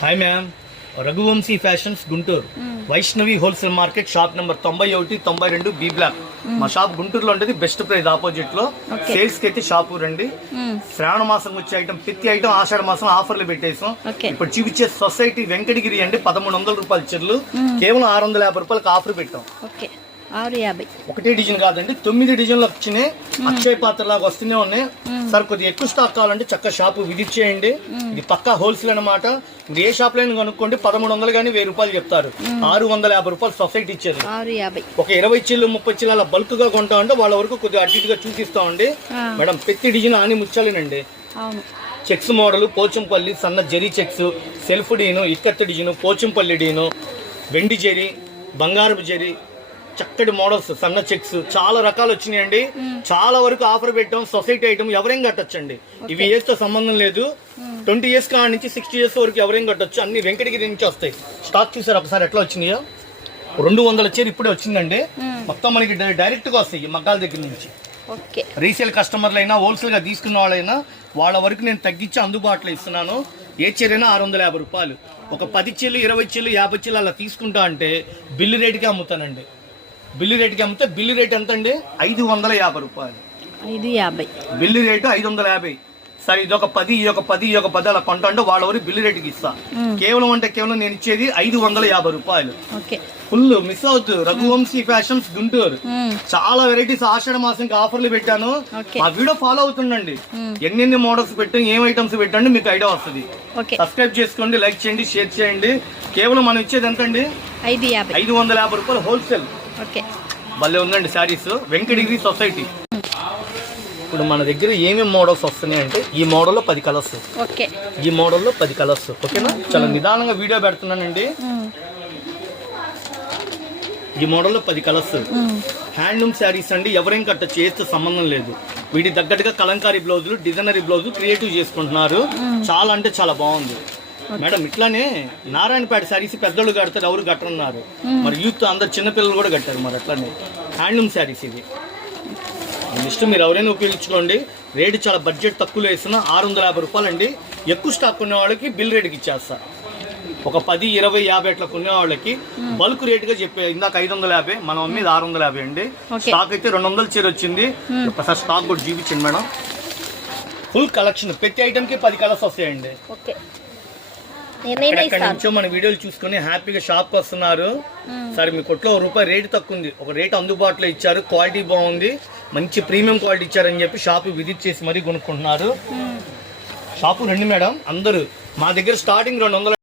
Hi ma'am, Raghuvanshi fashions Guntur, Vaishnavi wholesale market, shop number 91, 92 B block. మా shop గుంటూరులో ఉంటుంది, best price opposite లో. Sales కి అయితే షాపు రండి. శ్రావణ మాసం వచ్చే ఐటమ్, ప్రతి ఐటమ్ ఆషాఢ మాసం ఆఫర్లు పెట్టేసాం. ఇప్పుడు చూపించే సొసైటీ వెంకటగిరి అండి, 1100 రూపాయల చీరలు కేవలం 650 రూపాయలకి ఆఫర్ పెట్టాం. ఒకటే డిజైన్ కాదండి, 9 డిజైన్లు వచ్చినాయి. అక్షయ పాత్ర లాగా వస్తూనే ఉన్నాయి. సార్ కొద్దిగా ఎక్కువ స్టాక్ కావాలంటే చక్క షాపు విజిట్ చేయండి. ఇది పక్కా హోల్సేల్ అనమాట. మీరు ఏ షాప్ లో కనుక్కోండి, 1300 కానీ 1000 రూపాయలు చెప్తారు. 650 రూపాయలు సొసైటీ ఇచ్చేది. ఒక 20 చీళ్ళు 30 చీళ్ళు అలా బల్క్ గా కొంటా ఉంటే వాళ్ళ వరకు కొద్దిగా అటు ఇటుగా చూపిస్తామండి. మేడం ప్రతి డిజైన్ ఆని ముచ్చాలేనండి. చెక్స్ మోడల్, పోచంపల్లి సన్న జరీ చెక్స్, సెల్ఫ్ డీను, ఇక్కత్ డిజైన్, పోచంపల్లి డీను, వెండి జరీ, బంగారపు జరీ, చక్కటి మోడల్స్, సన్న చెక్స్, చాలా రకాలు వచ్చినాయండి. చాలా వరకు ఆఫర్ పెట్టాం. సొసైటీ ఐటమ్ ఎవరైనా కట్టొచ్చండి. ఇవి ఏజ్ తో సంబంధం లేదు. 20 ఇయర్స్ కాడ నుంచి 60 ఇయర్స్ వరకు ఎవరైనా కట్టొచ్చు. అన్ని వెంకటగిరి నుంచి వస్తాయి. స్టాక్ చూసారు ఒకసారి ఎట్లా వచ్చినాయో. 200 చీర ఇప్పుడే వచ్చిందండి. మొత్తం మనకి డైరెక్ట్ గా వస్తాయి మగ్గాల దగ్గర నుంచి. రీసేల్ కస్టమర్లు అయినా, హోల్సేల్ గా తీసుకున్న వాళ్ళైనా వాళ్ళ వరకు నేను తగ్గించి అందుబాటులో ఇస్తున్నాను. ఏ చీరైనా 650 రూపాయలు. ఒక 10 చీరలు 20 చీరలు 50 చీరలు అలా తీసుకుంటా అంటే బిల్లు రేటుకే అమ్ముతానండి. బిల్లు రేటుకి అమ్మితే బిల్లు రేట్ ఎంత అండి? 550 రూపాయలు. 550 బిల్లు రేటు 550. సరే ఇదొక 10, ఇదొక 10, ఇదొక 10 అలా కొంటా అంటే వాళ్ళ వరకు బిల్లు రేటుకి ఇస్తా. కేవలం అంటే కేవలం నేను ఇచ్చేది 550 రూపాయలు. ఫుల్ మిస్ అవుతు. రఘువంశీ ఫ్యాషన్స్ గుంటూరు. చాలా వెరైటీస్ ఆషాఢ మాసం ఆఫర్లు పెట్టాను. ఆ వీడియో ఫాలో అవుతుండండి. ఎన్ని మోడల్స్ పెట్టాను, ఏం ఐటమ్స్ పెట్టండి మీకు ఐడియా వస్తుంది. సబ్స్క్రైబ్ చేసుకోండి, లైక్ చేయండి, షేర్ చేయండి. కేవలం మనం ఇచ్చేది ఎంత అండి? 550 రూపాయలు హోల్సేల్. భలే ఉందండి శారీస్. వెంకటగిరి సొసైటీ. ఇప్పుడు మన దగ్గర ఏమేమి మోడల్స్ వస్తున్నాయి అంటే, ఈ మోడల్లో 10 కలర్స్, ఈ మోడల్లో 10 కలర్స్. ఓకేనా? చాలా నిదానంగా వీడియో పెడుతున్నానండి. ఈ మోడల్లో 10 కలర్స్. హ్యాండ్లూమ్ శారీస్ అండి, ఎవరైనా కట్ట చేస్తే సంబంధం లేదు. వీటి తగ్గట్టుగా కలంకారీ బ్లౌజులు, డిజైనరీ బ్లౌజులు క్రియేటివ్ చేసుకుంటున్నారు. చాలా అంటే చాలా బాగుంది మేడం. ఇట్లానే నారాయణపేట శారీస్ పెద్దోళ్ళు కడతారు, ఎవరు కట్టరన్నారు. మరి యూత్ అందరు చిన్నపిల్లలు కూడా కట్టారు. మరి అట్లానే హ్యాండ్లూమ్ శారీస్ ఇవి. ఇష్టం మీరు ఎవరైనా ఉపయోగించుకోండి. రేటు చాలా బడ్జెట్ తక్కువలో వేస్తున్నా. 650 రూపాయలు అండి. ఎక్కువ స్టాక్ ఉన్న వాళ్ళకి బిల్ రేటుకి ఇచ్చేస్తా. ఒక 10, 20, 50 అట్లా కొనే వాళ్ళకి బల్క్ రేటుగా చెప్పే. ఇందాక 550, మనం అమ్మేది 650 అండి. స్టాక్ అయితే 200 చీర వచ్చింది. ఒకసారి స్టాక్ కూడా చూపించండి మేడం. Full collection. ప్రతి ఐటమ్ కి 10 కలర్స్ వస్తాయండి. ఎక్కడి నుంచో మన వీడియోలు చూసుకుని హ్యాపీగా షాప్ వస్తున్నారు. సరే మీ కొట్లో ₹1 రేటు తక్కువ ఉంది, ఒక రేటు అందుబాటులో ఇచ్చారు, క్వాలిటీ బాగుంది, మంచి ప్రీమియం క్వాలిటీ ఇచ్చారని చెప్పి షాపు విజిట్ చేసి మరీ కొనుక్కుంటున్నారు. షాపు రండి మేడం అందరూ. మా దగ్గర స్టార్టింగ్ 200